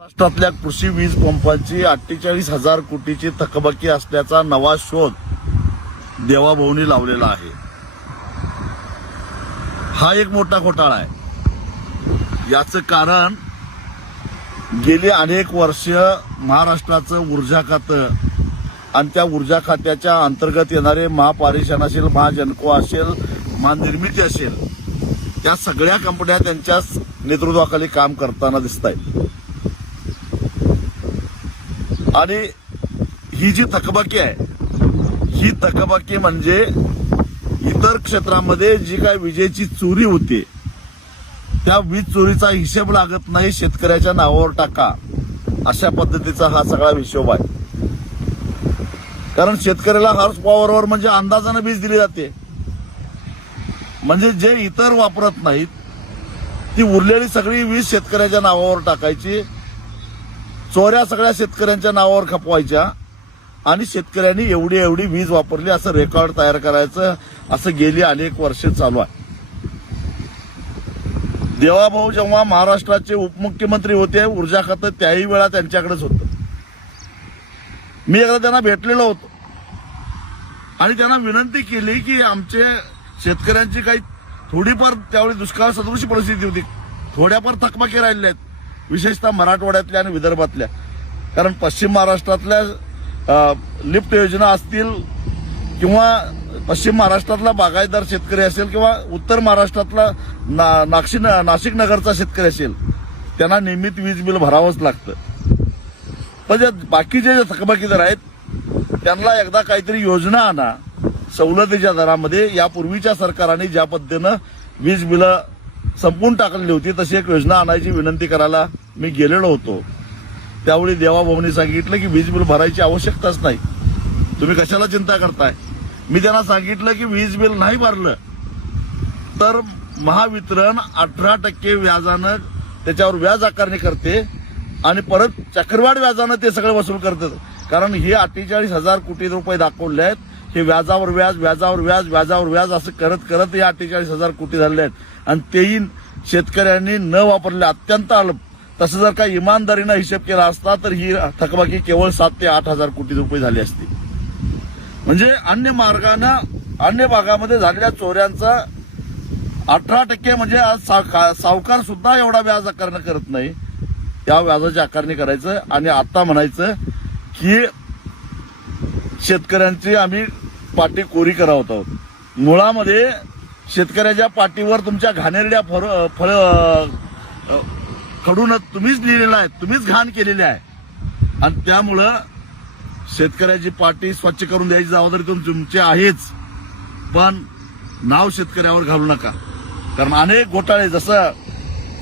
महाराष्ट्रातल्या कृषी वीज पंपांची 48,000 कोटीची थकबाकी असल्याचा नवा शोध देवाभाऊनी लावलेला आहे. हा एक मोठा घोटाळा आहे. याचं कारण गेली अनेक वर्ष महाराष्ट्राचं ऊर्जा खातं आणि त्या ऊर्जा खात्याच्या अंतर्गत येणारे महापारेषण असेल, महाजनको असेल, महानिर्मिती असेल, त्या सगळ्या कंपन्या त्यांच्या नेतृत्वाखाली काम करताना दिसत आहेत. आणि ही जी थकबाकी आहे, ही थकबाकी म्हणजे इतर क्षेत्रामध्ये जी काय विजेची चोरी होते त्या वीज चोरीचा हिशेब लागत नाही, शेतकऱ्याच्या नावावर टाका, अशा पद्धतीचा हा सगळा हिशोब आहे. कारण शेतकऱ्याला हॉर्स पॉवरवर म्हणजे अंदाजाने वीज दिली जाते. म्हणजे जे इतर वापरत नाहीत ती उरलेली सगळी वीज शेतकऱ्याच्या नावावर टाकायची, चोऱ्या सगळ्या शेतकऱ्यांच्या नावावर खपवायच्या आणि शेतकऱ्यांनी एवढी एवढी वीज वापरली असं रेकॉर्ड तयार करायचं, असं गेली अनेक वर्ष चालू आहे. देवाभाऊ जेव्हा महाराष्ट्राचे उपमुख्यमंत्री होते, ऊर्जा खातं त्याही वेळा त्यांच्याकडेच होतं. मी एकदा त्यांना भेटलेलो होतो आणि त्यांना विनंती केली की आमचे शेतकऱ्यांची काही थोडीफार त्यावेळी दुष्काळ सदृश परिस्थिती होती, थोड्याफार थकबाकी राहिल्या आहेत, विशेषतः मराठवाड्यातल्या आणि विदर्भातल्या. कारण पश्चिम महाराष्ट्रातल्या लिफ्ट योजना असतील किंवा पश्चिम महाराष्ट्रातला बागायतदार शेतकरी असेल किंवा उत्तर महाराष्ट्रातला नाशिक नगरचा शेतकरी असेल, त्यांना नियमित वीज बिल भरावंच लागतं. पण जे बाकीचे जे थकबाकीदार आहेत त्यांना एकदा काहीतरी योजना आणा सवलतीच्या दरामध्ये. यापूर्वीच्या सरकारने ज्या पद्धतीनं वीज बिलं संपून टाकलेली होती तशी एक योजना आणायची विनंती करायला मी गेलेलो होतो. त्यावेळी देवाभाऊनी सांगितलं की वीज बिल भरायची आवश्यकताच नाही, तुम्ही कशाला चिंता करताय. मी त्यांना सांगितलं की वीज बिल नाही भरलं तर महावितरण 18% व्याजानं त्याच्यावर व्याज आकारणी करते आणि परत चक्रवाढ व्याजानं ते सगळं वसूल करतात. कारण हे 48,000 कोटी रुपये दाखवले आहेत, हे व्याजावर व्याज, व्याजावर व्याज, व्याजावर व्याज असं करत करत हे 48,000 कोटी झाले आहेत. आणि तेही शेतकऱ्यांनी न वापरले, अत्यंत अल्प. तसं जर का इमानदारीनं हिशेब केला असता तर ही थकबाकी केवळ 7 ते 8,000 कोटी रुपये झाली असती. म्हणजे अन्य मार्गानं अन्य भागामध्ये झालेल्या चोऱ्यांचा 18% म्हणजे आज सावकार सुद्धा एवढा व्याज आकारणी करत नाही, त्या व्याजाची आकारणी करायचं आणि आता म्हणायचं की शेतकऱ्यांची आम्ही पाटी कोरी करावत आहोत. मुळामध्ये शेतकऱ्याच्या पाठीवर तुमच्या घाणेरड्या फळ खडून तुम्हीच लिहिलेलं आहे, तुम्हीच घाण केलेली आहे. आणि त्यामुळं शेतकऱ्याची पाठी स्वच्छ करून द्यायची जबाबदारी तुमची आहेच, पण नाव शेतकऱ्यावर घालू नका. कारण अनेक घोटाळे, जसं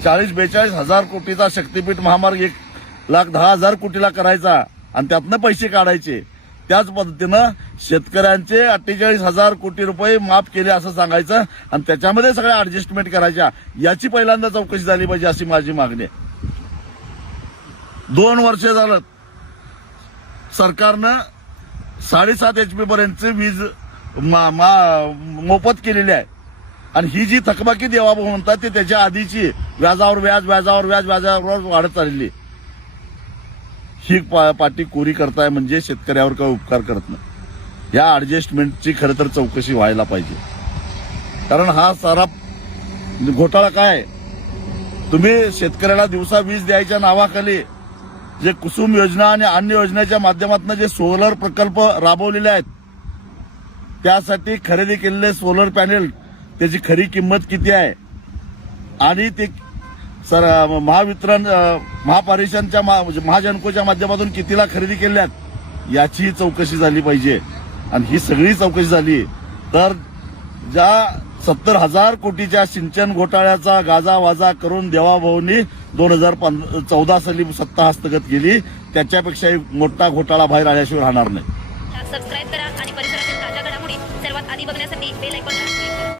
40-42 हजार कोटीचा शक्तीपीठ महामार्ग 1,10,000 कोटीला करायचा आणि त्यातनं पैसे काढायचे, त्याच पद्धतीनं शेतकऱ्यांचे 48,000 कोटी रुपये माफ केले असं सांगायचं आणि त्याच्यामध्ये सगळ्या ऍडजस्टमेंट करायच्या. याची पहिल्यांदा चौकशी झाली पाहिजे अशी माझी मागणी आहे. 2 वर्ष झालं सरकारनं 7.5 HP पर्यंतची वीज मोफत केलेली आहे आणि ही जी थकबाकी देवाभाऊ म्हणतात ते त्याच्या आधीची व्याजावर व्याज, व्याजावर व्याज, व्याजावर वाढत चाललेली. ही पाटी कोरी करताय म्हणजे शेतकऱ्यावर काय उपकार करत नाही. या ऍडजस्टमेंटची खरं तर चौकशी व्हायला पाहिजे. कारण हा सारा घोटाळा काय, तुम्ही शेतकऱ्याला दिवसा वीज द्यायच्या नावाखाली जे कुसुम योजना आणि अन्य योजनेच्या माध्यमातून जे सोलर प्रकल्प राबवलेले आहेत, त्यासाठी खरेदी केलेले सोलर पॅनेल त्याची खरी किंमत किती आहे आणि ते महावितरण महापारेषणच्या महाजनकोच्या माध्यमातून कितीला खरेदी केल्यात याची चौकशी झाली पाहिजे. आणि ही सगळी चौकशी झाली तर ज्या 70,000 कोटीच्या सिंचन घोटाळ्याचा गाजावाजा करून देवाभाऊंनी 2014 साली सत्ता हस्तगत केली, त्याच्यापेक्षाही मोठा घोटाळा बाहेर आल्याशिवाय राहणार नाही. सबस्क्राईब करा आणि